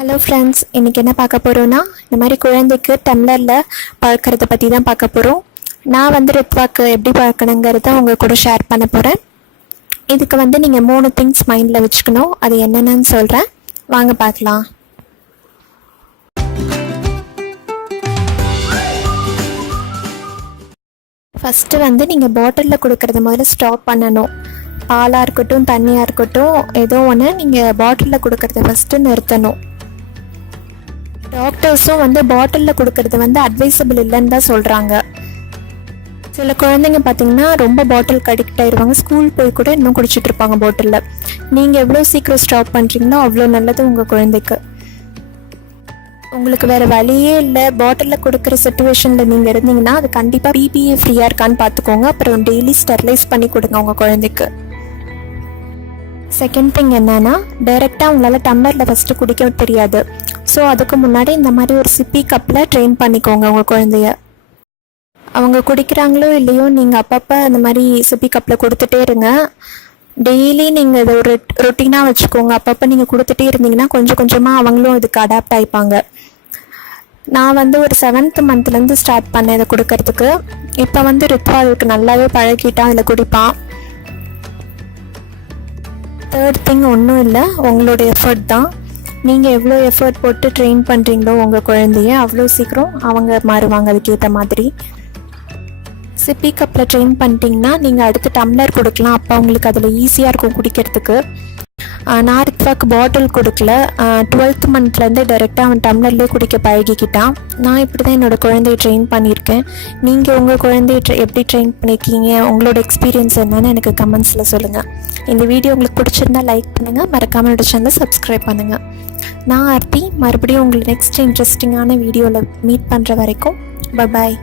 Hello friends, இன்றைக்கி என்ன பார்க்க போகிறோன்னா இந்த மாதிரி குழந்தைக்கு டம்ளரில் பழக்கிறத பற்றி தான் பார்க்க போகிறோம். நான் வந்து ரித்வாக்கு எப்படி பழக்கணுங்கிறத உங்கள் கூட ஷேர் பண்ண போகிறேன். இதுக்கு வந்து நீங்கள் 3 திங்ஸ் மைண்டில் வச்சுக்கணும். அது என்னென்னு சொல்கிறேன், வாங்க பார்க்கலாம். ஃபஸ்ட்டு வந்து நீங்கள் பாட்டிலில் கொடுக்குறத முதல்ல ஸ்டாப் பண்ணணும். பாலாக இருக்கட்டும், தண்ணியாக இருக்கட்டும், ஏதோ ஒன்று நீங்கள் பாட்டிலில் கொடுக்குறத ஃபஸ்ட்டு நிறுத்தணும். டாக்டர்ஸும் வந்து பாட்டிலில் கொடுக்கறது வந்து அட்வைசபிள் இல்லைன்னு தான் சொல்கிறாங்க. சில குழந்தைங்க பார்த்திங்கன்னா ரொம்ப பாட்டிலுக்கு அடிக்ட் ஆயிடுவாங்க. ஸ்கூல் போய் கூட இன்னும் குடிச்சிட்டு இருப்பாங்க பாட்டிலில். நீங்கள் எவ்வளோ சீக்கிரம் ஸ்டாப் பண்ணுறீங்களோ அவ்வளோ நல்லது உங்கள் குழந்தைக்கு. உங்களுக்கு வேறு வழியே இல்லை, பாட்டிலில் கொடுக்குற சுச்சுவேஷனில் நீங்கள் இருந்தீங்கன்னா அது கண்டிப்பாக பிபிஏ ஃப்ரீயாக இருக்கான்னு பார்த்துக்கோங்க. அப்புறம் டெய்லி ஸ்டெர்லைஸ் பண்ணி கொடுங்க உங்கள் குழந்தைக்கு. செகண்ட் திங் என்னன்னா, டைரெக்டாக உங்களால் டம்ளரில் ஃபஸ்ட்டு குடிக்க தெரியாது. ஸோ அதுக்கு முன்னாடி இந்த மாதிரி ஒரு சிப்பி கப்பில் ட்ரெயின் பண்ணிக்கோங்க உங்கள் குழந்தைய. அவங்க குடிக்கிறாங்களோ இல்லையோ, நீங்கள் அப்பப்போ இந்த மாதிரி சிப்பி கப்பில் கொடுத்துட்டே இருங்க. டெய்லி நீங்கள் இதை ஒரு ரொட்டீனாக வச்சுக்கோங்க. அப்பப்போ நீங்கள் கொடுத்துட்டே இருந்தீங்கன்னா கொஞ்சம் கொஞ்சமாக அவங்களும் இதுக்கு அடாப்ட் ஆகிப்பாங்க. நான் வந்து ஒரு 7th மந்த்லேருந்து ஸ்டார்ட் பண்ணேன் இதை கொடுக்கறதுக்கு. இப்போ வந்து ரித்வா அதுக்கு நல்லாவே பழகிட்டான், அதில் குடிப்பான். தேர்ட் திங் ஒன்றும் இல்லை, உங்களோட எஃபர்ட் தான். நீங்கள் எவ்வளோ எஃபர்ட் போட்டு ட்ரெயின் பண்ணுறீங்களோ உங்கள் குழந்தைய, அவ்வளோ சீக்கிரம் அவங்க மாறுவாங்க அதுக்கேற்ற மாதிரி. சிப்பி கப்பில் ட்ரெயின் பண்ணிட்டீங்கன்னா நீங்கள் அடுத்து டம்ளர் கொடுக்கலாம். அப்போ அவங்களுக்கு அதில் ஈஸியாக இருக்கும் குடிக்கிறதுக்கு. நான் ரித்வாக்கு பாட்டில் கொடுக்கல. 12th மந்த்லேருந்து டைரெக்டாக அவன் டம்ளர்லேயே குடிக்க பழகிக்கிட்டான். நான் இப்படி தான் என்னோடய குழந்தைய ட்ரெயின் பண்ணியிருக்கேன். நீங்கள் உங்கள் குழந்தைய எப்படி ட்ரெயின் பண்ணியிருக்கீங்க, உங்களோட எக்ஸ்பீரியன்ஸ் என்னன்னு எனக்கு கமெண்ட்ஸில் சொல்லுங்கள். இந்த வீடியோ உங்களுக்கு பிடிச்சிருந்தா லைக் பண்ணுங்கள், மறக்காமல் என்னோட சேனலை சப்ஸ்கிரைப் பண்ணுங்கள். நான் ஆர்த்தி, மறுபடியும் உங்களுக்கு நெக்ஸ்ட் இன்ட்ரெஸ்டிங்கான வீடியோவில் மீட் பண்ணுற வரைக்கும் பாய்.